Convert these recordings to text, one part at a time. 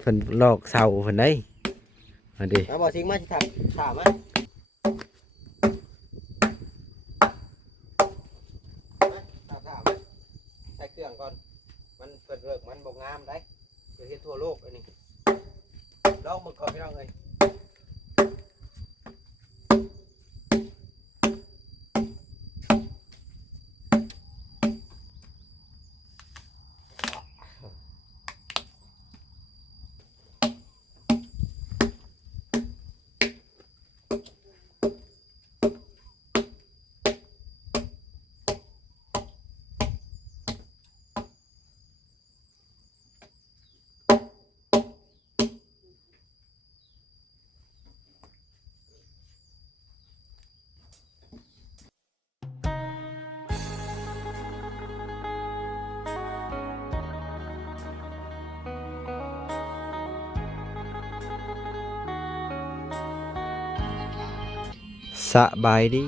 เพิ่นลอกเสาเพิ่นได้มาดิเอาบ่สิงมาสิถามถามมามถามถามใส่เครื่องก่อน มันเปิดเลิกมันบ่งามได้เดี๋ยวเฮ็ดทั่วโลกอันนี้ลองมือก่อนพี่น้องเอ้ย สบายดี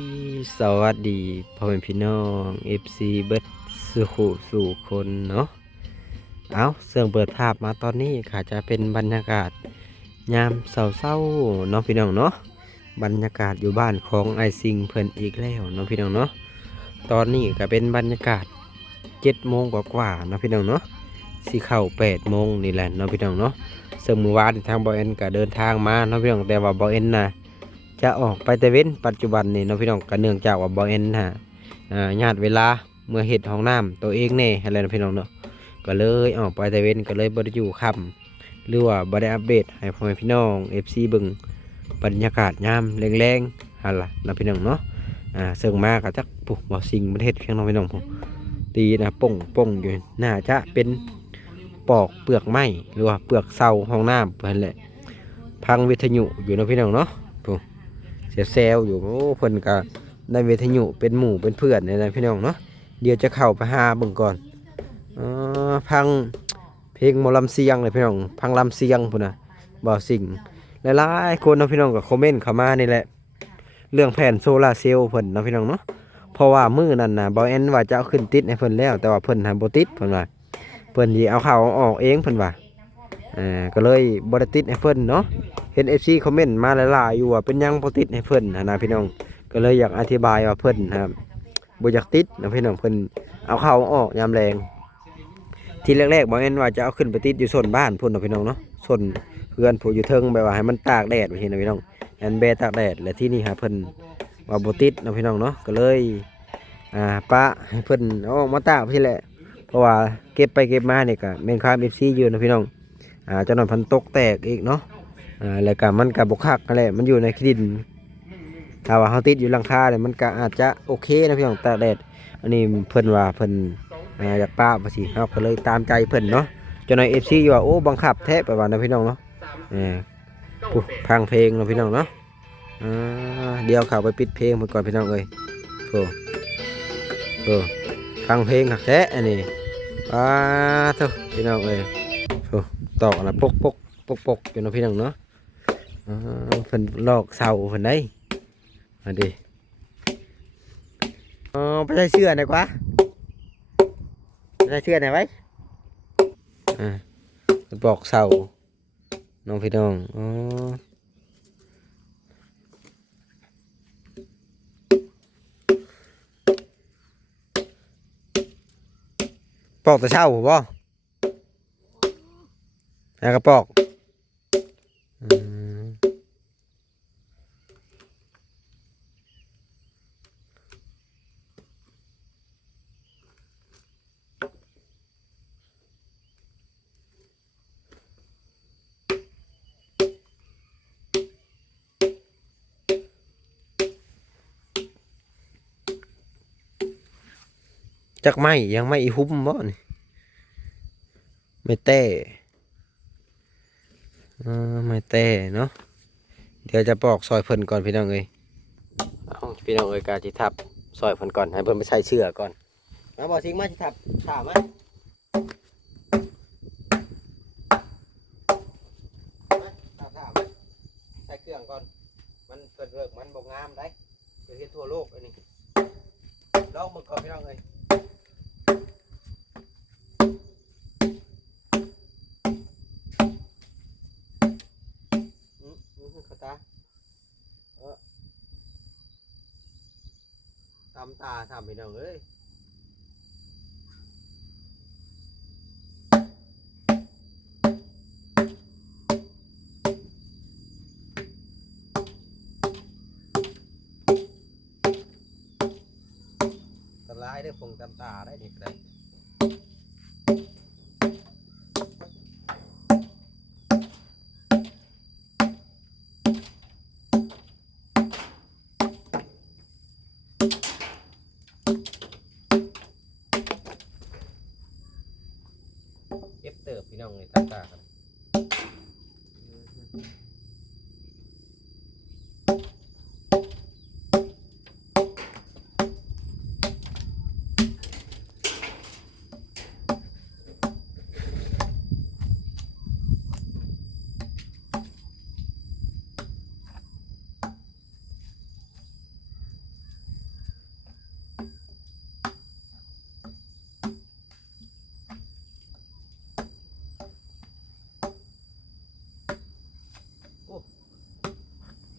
สวัสดีพ่อแม่พี่น้อง FC เบิดสุขสู่คนเนาะ เอาเสียงเปิดภาพมาตอนนี้ค่ะจะเป็นบรรยากาศยามเศร้าๆเนาะพี่น้องเนาะ บรรยากาศอยู่บ้านของไอซิงเพิ่นอีกแล้วเนาะพี่น้องเนาะ ตอนนี้ก็เป็นบรรยากาศเจ็ดโมงกว่าๆเนาะพี่น้องเนาะสิเข้าแปดโมงนี่แหละเนาะพี่น้องเนาะซึ่งเมื่อวานทางบอเอ็นก็เดินทางมาเนาะพี่น้องแต่ว่าบอเอ็นน่ะ จะออกไปแต่เว้นปัจจุบันนี่เนาะพี่น้องก็เนื่องจากว่าบอเอ็นฮะญาติเวลาเมื่อเห็ดห้องน้ำตัวเองแน่อะไรนะพี่น้องเนาะก็เลยออกไปแต่เว้นก็เลยบ่ได้อยู่ค่ำหรือว่าบ่ได้อัปเดตให้พ่อแม่พี่น้อง FC เบิ่งบรรยากาศยามแรงๆหั่นล่ะนะพี่น้องเนาะอ่าซึ่งมาก็จักปุ๊บบ่สิ่งประเทศเพียงน้องพี่น้องผมตีนะป่งป่งอยู่น่าจะเป็นปอกเปลือกไม้หรือว่าเปลือกเสาห้องน้ำเพิ่นแหละพังวิทยุอยู่เนาะพี่น้องเนาะ สียแซวอยู่โอ้เพิ่นก็ได้วิทยุเป็นหมู่เป็นเพื่อนเนี่ยนะพี่น้องเนาะเดี๋ยวจะเข้าไปหาเบิ่งก่อนออพังเพลงมอลำเสียงเลยพี่น้องพังลำเสียงพุ่นน่ะบ่สิ่งหลายๆคนนะพี่น้องก็คอมเมนต์เข้ามานี่แหละ เรื่องแผ่นโซลาร์เซลล์เพิ่นนะพี่น้องเนาะเพราะว่ามื้อนั้นนะบ่แอนว่าจะเอาขึ้นติดให้เพิ่นแล้ว แต่ว่าเพิ่นหาบ่ติดเพิ่นว่าเพิ่นสิเอาเข้าอาออกเองเพิ่นว่า อ่าก็เลยบ่ได้ติดให้เพิ่นเนาะเห็น FC คอมเมนต์มาหลายๆอยู่ว่าเป็นยังบ่ติดให้เพิ่นนนะพี่น้องก็เลยอยากอธิบายว่าเพิ่นนครับบ่อยากติดนะพี่น้องเพิ่นเอาเข้าออกยามแรงทีแรกๆบ่แม่นว่าจะเอาขึ้นไปติดอยู่ส่วนบ้านพุ่นนะพี่น้องเนาะส่วนเพื่อนผู้อยู่เทิงแบบว่าให้มันตากแดดไปทีนะพี่น้องแอนแบตากแดดและที่นี่หาเพิ่นว่าบ่ติดนะพี่น้องเนาะก็เลยอ่าปะให้เพิ่นเอาออกมาตากพี่แหละเพราะว่าเก็บไปเก็บมาเนี่ยก็แม่นความ FC อยู่นะพี่น้อง อ่าเจ้าหน่อยพันตกแตกอีกเนาะอ่าแล้วก็มันกับบกคักนั่นแหละมันอยู่ในดินถ้าว่าเขาติดอยู่หลังคาเนี่ยมันก็อาจจะโอเคนะพี่น้องตากแดดอันนี้เพิ่นว่าเพิ่นอ่าอยากป้าภาษีเราก็เลยตามใจเพิ่นเนาะจนในเอฟซีอยู่ว่าโอ้บังคับแทบไปว่านะพี่น้องเนาะเออปุ๊บพังเพลงนะพี่น้องเนาะอ่าเดี๋ยวเข้าไปปิดเพลงเพิ่นก่อนพี่น้องเอ้ยโอ้โอ้พังเพลงคักแท้อันนี้อ้าเถอะพี่น้องเอ้ยโอ้ ตอกนะปกปกปกปกอยู่นะพี่น้องเนาะอ่าเพิ่นลอกเสาเพิ่นได้มาดิอ๋อไปใช้เชือกหน่อยกว่าไปใช้เชือกหน่อยไว้อ่าเพิ่นปอกเสาน้องพี่น้องอ๋อปอกแต่เช้าบ่ แล้วก็ปอกจักไม่ยังไม่อีหุ้มบ่นี่ไม่เต้ ไม่แต่เนาะเดี๋ยวจะปอกซอยเพิ่นก่อนพี่น้องเอ้ยเอาพี่น้องเอ้ยกาจิทับซอยเพิ่นก่อนให้เพิ่นไปใส่เชือกก่อนเอาบ่สิงมาสิถามถามมามถามถามมาใส่เครื่องก่อน มันเปิดเลิกมันบ่งามได้เดี๋ยวเฮ็ดทั่วโลกอันนี้ลองมือก่อนพี่น้องเอ้ย ตาทำพี่น้องเอ้ยตลายได้อพงตำตาได้เด็กได้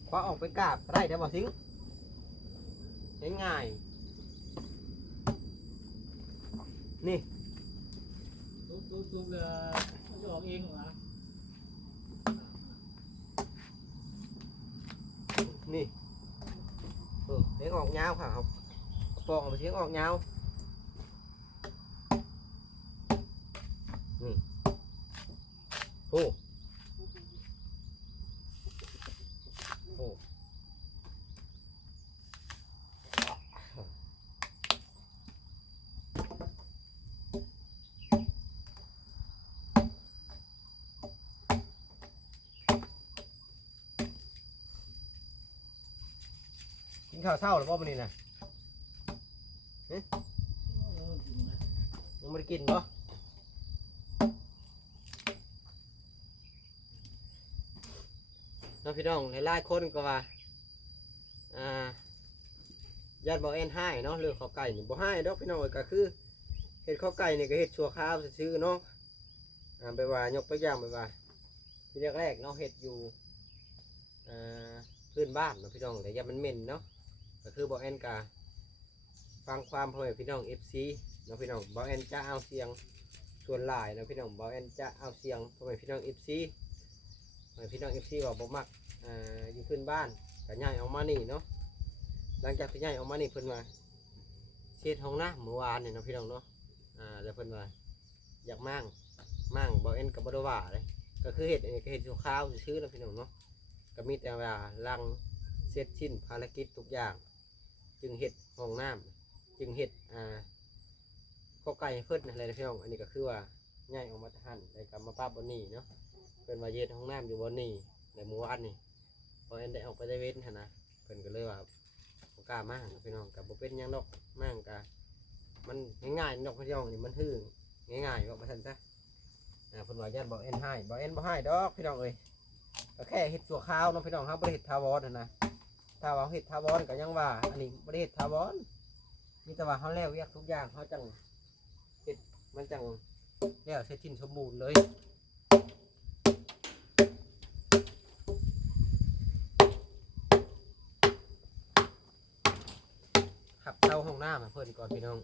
คว้าออกไปกราบได้ได้บ่สิงง่ายๆนี่ทุบทุบทุบเลยมันจะออกเองเหรอนี่เออเสียงออกยาวค่ะครับเอาปอกออกไปเสียงออกยาวนี่โอ้โอ้กิน ข้าวเช้าหรือเปล่าวันนี้นะยังไม่ได้กินปะน้องพี่น้องหลายๆคนก็ว่า อ่าญาติบอเอ็นให้เนาะเรื่องข้าวไก่นี่บ่ให้ดอกพี่น้องก็คือเห็ดข้าวไก่นี่ก็เห็ดชั่วคราวซื่อๆเนาะอ่าไปว่ายกตัวอย่างไปว่า ที่แรกๆเนาะเห็ดอยู่อ่าพื้นบ้านเนาะพี่น้องแต่ยามันเหม็นเนาะ ก็คือบอกเอนกาฟังความพ่อแม่พี่น้อง FC เนาะพี่น้องบอกเอนจะเอาเสียงส่วนหลายเนาะพี่น้องบอกเอนจะเอาเสียงพ่อแม่พี่น้อง FC พ่อแม่พี่น้อง FC ว่าบ่มักอ่าอยู่พื้นบ้านก็ย้ายออกมานี่เนาะหลังจากที่ย้ายออกมานี่เพิ่นว่าเช็ดห้องน้ำเมื่อวานนี่เนาะพี่น้องเนาะอ่าแล้วเพิ่นว่าอยากมั่งมั่งบ่เอนกับบดว่าเลยก็คือเฮ็ดอันนี้ก็เฮ็ดชั่วคราวซื่อๆเนาะพี่น้องเนาะก็มีแต่ว่าลังเสร็จสิ้นภารกิจทุกอย่าง จึงเฮ็ดห้องน้ำจึงเฮ็ดอ่าข้อไก่เพิ่นอะไรนะพี่น้องอันนี้ก็คือว่าย้ายออกมาทหันได้กลับมาป้าบนนี้เนาะเพิ่นว่าเฮ็ดห้องน้ำอยู่บนนี้ในหมู่บ้านนี่บ่เอ็นได้ออกไปได้เว้นหั่นนะเพิ่นก็เลยว่าบ่กล้ามากพี่น้องกับบ่เป็นหยังดอกมากกะมันง่ายๆดอกพี่น้องนี่มันฮื้อง่ายๆบอกมาซั่นซะอ่าเพิ่นว่าญาติบ่เอ็นให้บ่เอ็นบ่ให้ดอกพี่น้องเอ้ยก็แค่เฮ็ดชั่วคราวเนาะพี่น้องเฮาบ่ได้เฮ็ดทาวรนั่นนะ ถ้าว่าเฮ็ดทาวอนก็ยังว่า อันนี้บ่ได้เฮ็ดทาวอนมีแต่ว่าเฮาแล้วเวียกทุกอย่างเฮาจังเฮ็ดมันจังแล้วเสร็จสิ้นสมบูรณ์เลยขับเข้าห้องน้ำมาเพิ่นก่อนพี่น้อง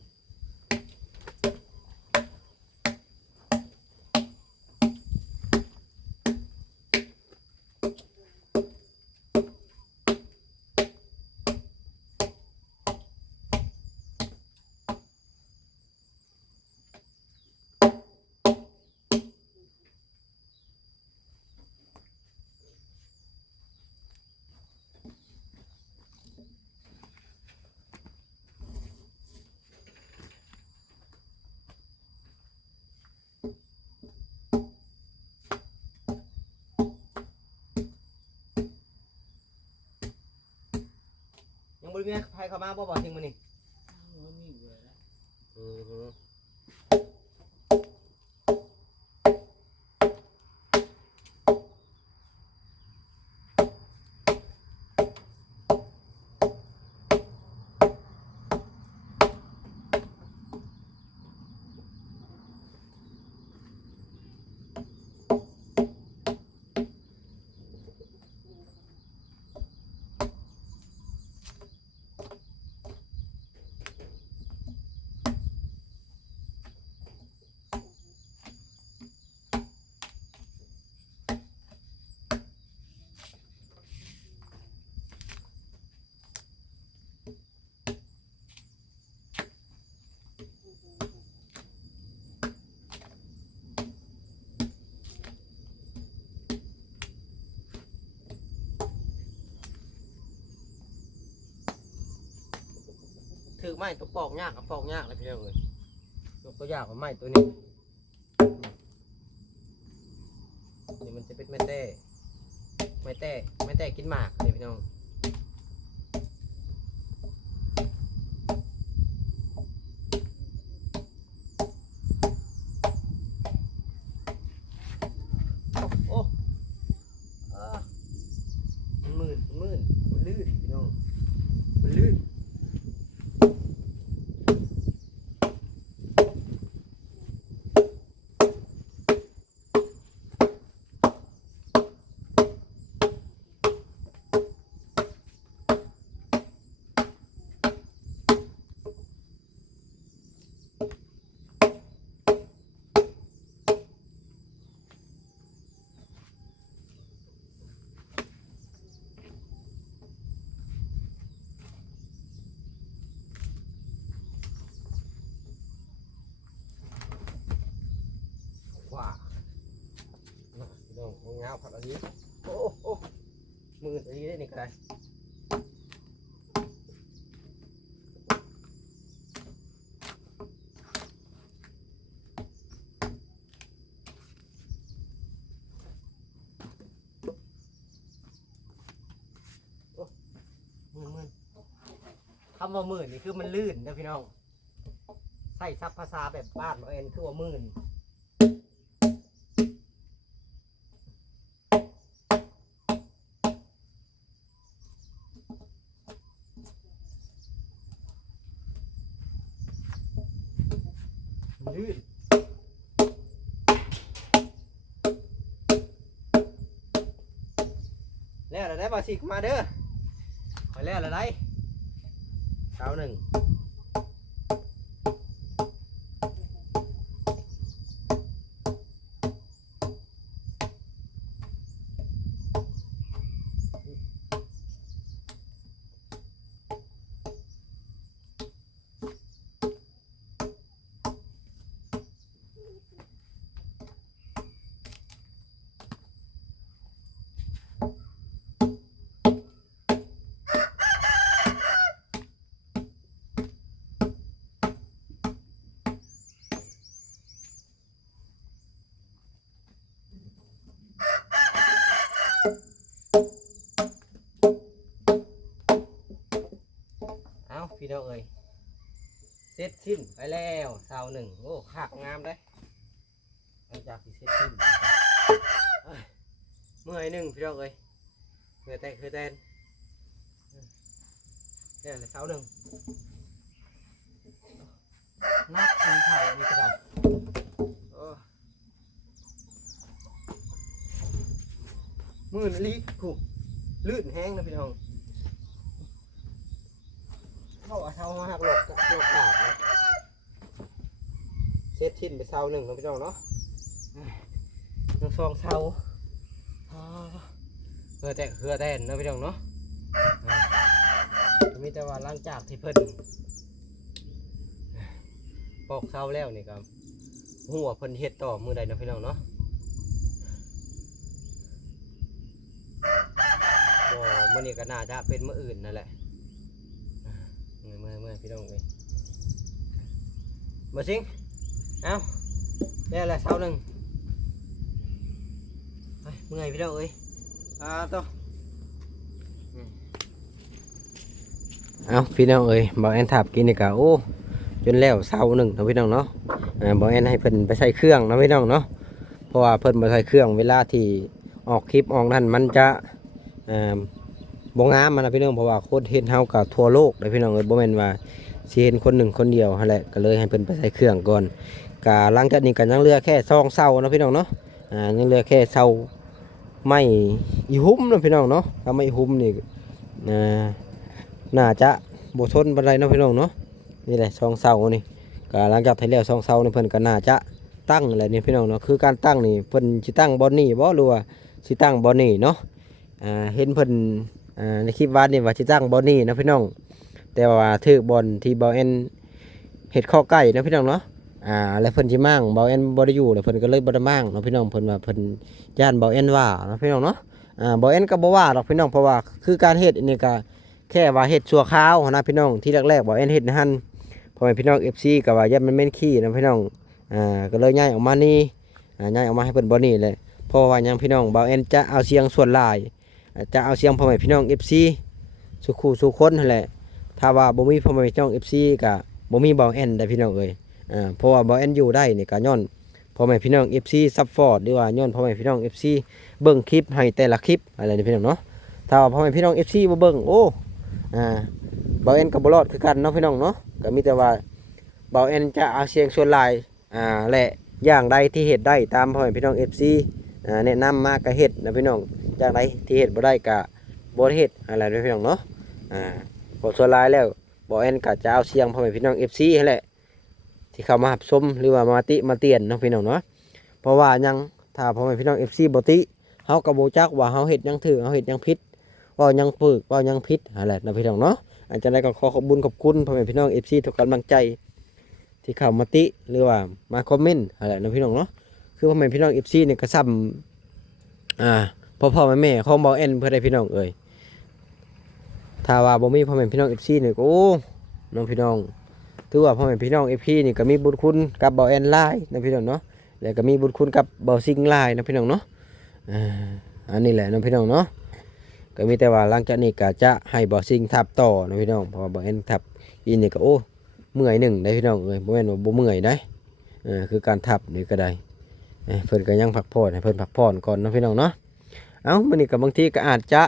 ยังบริเวณภัยเขามาบ่บ่ทิ้งมันนี่ ถือไม้ตัวปอกยากกับปอกยากเลยพี่น้องเลยยกตัวอย่างของไม้ตัวนี้นี่มันจะเป็นไม้แต้ไม้แต้ไม้แต้กินหมากเลยพี่น้องโอ้โอ้อ่ามันมืดมันมืดมันลื่นพี่น้องมันลื่น ว้าน่ะพี่น้องงงาว ผักอันนี้โอ้โอ้มืออันนี้ได้นี่ก็ได้โอ้มือมือคำว่ามือนี่คือมันลื่นนะพี่น้อง ใส่ซับภาษาแบบบ้านเราเองคือว่ามื่น ลื่นแล้วอะไรได้บาสิกมาเด้อไปแล้วอะไรเช้าหนึ่ง น้องเอ้ยเสร็จสิ้นไปแล้วสาวหนึ่งโอ้ขากงามได้หลังจากที่เสร็จสิ้นเอ้ยเมื่อยหนึ่งพี่น้องเอ้ยเมื่อยแต่คือแตนเนี่ยสาวหนึ่งนักอินไทยอันนี้ก็ได้โอ้มือลีผูกลื่นแห้งนะพี่น้อง เขาเอาเท้ามาหักหลอกกับหลอกกาดนะเซตชิ้นไปเสาหนึ่งเนาะพี่น้องเนาะหนึ่งสองเสาอ่าเฮือแต่เฮือแต่นเนาะพี่น้องเนาะมีแต่ว่าหลังจากที่เพิ่นปอกเสาแล้วนี่ครับหัวเพิ่นเฮ็ดต่อมือใดเนาะพี่น้องเนาะบ่มื้อนี้ก็น่าจะเป็นมื้ออื่นนั่นแหละ เมื่อยเมื่อยเมื่อยพี่น้องเลยมาสิงเอาได้ละเสาหนึ่งไปเมื่อยพี่น้องเอ้ยอ่าต่อเอาพี่น้องเอ้ยบอกแอนทับกินนี่กะโอ้จนแล้วเสาหนึ่งเนาะพี่น้องเนาะอ่าบอกแอนให้เพิ่นไปใส่เครื่องเนาะพี่น้องเนาะเพราะว่าเพิ่นมาใส่เครื่องเวลาที่ออกคลิปออกนั่นมันจะอ่า บ่งามมันนะพี่น้องเพราะว่าโคตรเห็นเฮากับทั่วโลกเลยพี่น้องเอ้ยบ่แม่นว่าสิเห็นคนหนึ่งคนเดียวหั่นแหละก็เลยให้เพิ่นไปใส่เครื่องก่อนกะหลังจากนี้ก็ยังเหลือแค่ซองเสาเนาะพี่น้องเนาะอ่ายังเหลือแค่เสาไม้อีหุ้มเนาะพี่น้องเนาะถ้าไม้อีหุ้มนี่อ่าน่าจะบ่ทนปานใดเนาะพี่น้องเนาะนี่แหละซองเสานี่ก็หลังจากที่แล้วซองเสานี่เพิ่นก็น่าจะตั้งแหละนี่พี่น้องเนาะคือการตั้งนี่เพิ่นสิตั้งบ่นี่บ่หรือว่าสิตั้งบ่นี่เนาะอ่าเห็นเพิ่นอ่า ในคลิปวานนี่ว่าสิจ้างบอลนี่นะพี่น้อง แต่ว่าถือบอลที่บอลเอ็นเห็ดข้อไก่นะพี่น้องเนาะอ่าแล้วเพิ่นสิมั่งบอลเอ็นบ่ได้อยู่แล้วเพิ่นก็เลยบ่ได้มั่งเนาะพี่น้องเพิ่นว่าเพิ่นย่านบอลเอ็นว่าเนาะพี่น้องเนาะอ่าบอลเอ็นก็บ่ว่าหรอกพี่น้องเพราะว่าคือการเฮ็ดอันนี้ก็แค่ว่าเฮ็ดชั่วคราวนะพี่น้องที่แรกๆบอกเอ็นเฮ็ดนะฮั่นพ่อแม่พี่น้อง FC ก็ว่ายันมันแม่นขี้นะพี่น้องอ่าก็เลยย้ายออกมานี่อ่าย้ายออกมาให้เพิ่นบ่นี่เลยเพราะว่ายังพี่น้องบ่าวเอ็นจะเอาเสียงส่วนหลาย จะเอาเสียงพ่อแม่พี่น้อง FC สุขูสุคนนั่นแหละถ้าว่าบ่มีพ่อแม่พี่น้อง FC ก็บ่มีบ่าวเอ็นได้พี่น้องเอ้ยอ่าเพราะว่าบ่าวเอ็นอยู่ได้นี่ก็ย้อนพ่อแม่พี่น้อง FC ซัพพอร์ตหรือว่าย้อนพ่อแม่พี่น้อง FC เบิ่งคลิปให้แต่ละคลิปอะไรนี่พี่น้องเนาะถ้าว่าพ่อแม่พี่น้อง FC บ่เบิ่งโอ้อ่าบ่าวเอ็นก็บ่รอดคือกันเนาะพี่น้องเนาะก็มีแต่ว่าบ่าวเอ็นจะเอาเสียงส่วนหลายอ่าและอย่างใดที่เฮ็ดได้ตามพ่อแม่พี่น้อง FC อ่าแนะนำมาก็เฮ็ดนะพี่น้อง อย่างใดที่เฮ็ดบ่ได้ก็บ่เฮ็ดอะไรด้อพี่น้องเนาะอ่าพอส่วนลายแล้วบอแอนก็จะเอาเสียงพ่อแม่พี่น้องเอฟซีให้แหละที่เข้ามาหับชมหรือว่ามาติมาเตียนเนาะพี่น้องเนาะเพราะว่ายังถ้าพ่อแม่พี่น้องเอฟซีบติเฮาก็บ่จักว่าเฮาเฮ็ดยังถูกเฮาเฮ็ดยังผิดว่ายังปึกว่ายังผิดอะไรนะพี่น้องเนาะอันจะได้ก็ขอขอบคุญขอบคุณพ่อแม่พี่น้องเอฟซีทุกกำลังใจ ที่เข้ามาติหรือว่ามาคอมเมนต์อะไรนะพี่น้องเนาะคือพ่อแม่พี่น้องเอฟซีเนี่ยก็ซ้ำอ่า พ่อพ่อแม่แม่ของบอแอนเพื่อได้พี่น้องเอ่ยถ้าว่าบ่มีพ่อแม่พี่น้อง FC นี่ก็โอ้น้องพี่น้องถือว่าพ่อแม่พี่น้อง FC นี่ก็มีบุญคุณกับเบาแอนไลน์นะพี่น้องเนาะแล้วก็มีบุญคุณกับเบาซิงไลน์นะพี่น้องเนาะอ่าอันนี้แหละน้องพี่น้องเนาะก็มีแต่ว่าหลังจากนี้ก็จะให้เบาซิงทับต่อนะพี่น้องเพอเบาแอนทับอีนี่ก็โอ้เมื่อยหนึ่งได้พี่น้องเอ้ยบ่แม่นว่าบ่เมื่อยได้เออคือการทับนี่ก็ได้เพิ่นก็ยังพักผ่อนให้เพิ่นพักผ่อนก่อนเนาะพี่น้องเนาะ เอ้ามื้อนี้ก็บบางทีก็อาจจะ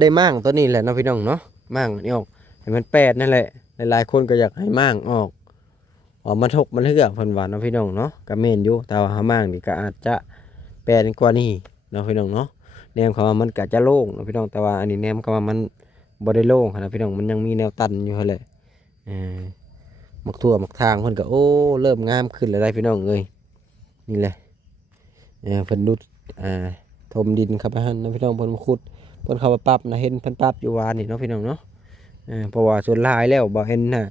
ได้มั่งตัวนี้แหละเนาะพี่น้องเนาะมั่งนี่ออกให้มันแปดนั่นแหละหลายๆคนก็อยากให้มั่งออกออกมันทกมันเลือกเพิ่นว่าเนาะพี่น้องเนาะก็แม่นอยู่แต่ว่าหามั่งนี่ก็อาจจะแปดกว่านี้เนาะพี่น้องเนาะแนมคำว่ามันก็จะโล่งเนาะพี่น้องแต่ว่าอันนี้แนมคำว่ามันบ่ได้โล่งนาดพี่น้องมันยังมีแนวตันอยู่หั่นแหละเออมักทั่วมักทางเพิ่นก็โอ้เริ่มงามขึ้นแล้วได้พี่น้องเอ้ยนี่แหละเออเพิ่นดุดอ่า ถมดินครับฮะนะพี่น้องเพิ่นขุดเพิ่นเข้ามาปรับนะเห็นเพิ่นปรับอยู่วานนี่เนาะพี่น้องเนาะเออเพราะว่าส่วนลายแล้วบ่เห็นน่ะ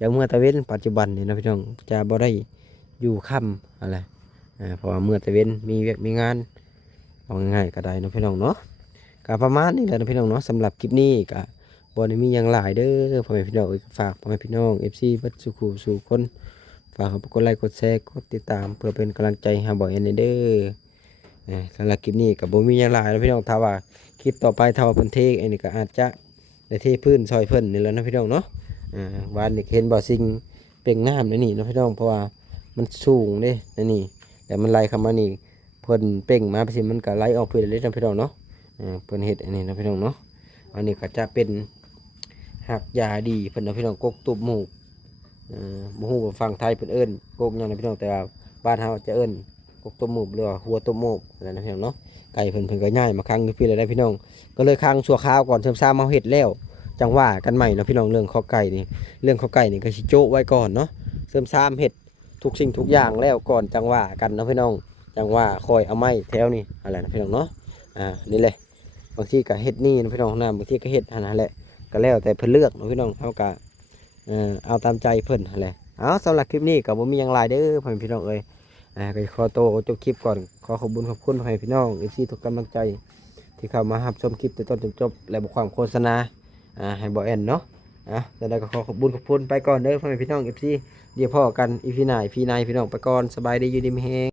จากเมื่อตะเวนปัจจุบันนี่เนาะพี่น้องจะบ่ได้อยู่ค่ำอะไรเออเพราะว่าเมื่อตะเวนมีเวียกมีงานเอาง่ายๆก็ได้เนาะพี่น้องเนาะก็ประมาณนี้แหละเนาะพี่น้องเนาะสำหรับคลิปนี้ก็บ่ได้มีหยังหลายเด้อพ่อแม่พี่น้องฝากพ่อแม่พี่น้อง FC เบิดสุขุสู่คนฝากกดไลค์กดแชร์กดติดตามเพื่อเป็นกำลังใจให้บ่เอ็นเด้อ สำหรับคลิปนี้ก็บ่มีหยังหลายเนะพี่น้องถ้าว่าคลิปต่อไปถ้าว่าเพิ่นเทอันนี้ก็อาจจะได้เทพื้นซอยเพิ่นนี่แหล้วนะพี่น้องเนาะอ่าวานนี่เห็นบ่อซิงเป่งน้ำนี่นี่นะพี่น้องเพราะว่ามันสูงเด้นั่นนี่แต่มันไหลเข้ามานี่เพิ่นเป่งมาไปสิมันก็ไหลออกพื้นเลยนะพี่น้องเนาะอ่าเพิ่นเฮ็ดอันนี้นะพี่น้องเนาะอันนี้ก็จะเป็นหักยาดีเพิ่นนะพี่น้องกกตุบหมูกอ่อบ่ฮู้ว่าฝั่งไทยเพิ่นเอิ้นกกหยังนะพี่น้องแต่ว่าบ้านเฮาจะเอิ้น กกตุบหมูกหรือว่าหัวตุบหมูกอะไรนะพี่น้องเนาะไก่เพิ่นเพิ่นก็ย่ายมาค้างอยู่พี่เลยได้พี่น้อง ก็เลยค้างชั่วคราวก่อนเทิมซ้ำมาเฮ็ดแล้ว จังว่ากันใหม่เนาะพี่น้องเรื่องข้อไก่นี่เรื่องข้อไก่นี่ก็สิโจะไว้ก่อนเนาะเทิมซ้ำเฮ็ดทุกสิ่งทุกอย่างแล้วก่อนจังว่ากันเนาะพี่น้อง จังว่าคอยเอาไม้แถวนี่อะไรนะพี่น้องเนาะอ่านี่แหละบางทีก็เฮ็ดนี่นะพี่น้องนะบางทีก็เฮ็ดหันนั่นแหละก็แล้วแต่เพิ่นเลือกเนาะพี่น้องเฮาก็เอ่อเอาตามใจเพิ่นหั่นแหละเอาสำหรับคลิปนี้ก็บ่มีหยังหลายเด้อพ่อพี่น้องเอ้ย อ่าก็ขอโตจบคลิปก่อน ขอขอบคุณขอบคุณให้พี่น้องเอฟซีทุกกำลังใจ ที่เข้ามารับชมคลิปแต่ต้นจนจบ และบอกความโฆษณาอ่าให้บอแอนเนาะอะแล้วก็ขอขอบคุณขอบคุณไปก่อนเด้อพ่อแม่พี่น้องเอฟซีเดี๋ยวพ่อกันอีพีหน้าอีพีหนายพี่น้องไปก่อนสบายดีอยู่ดีมีแฮง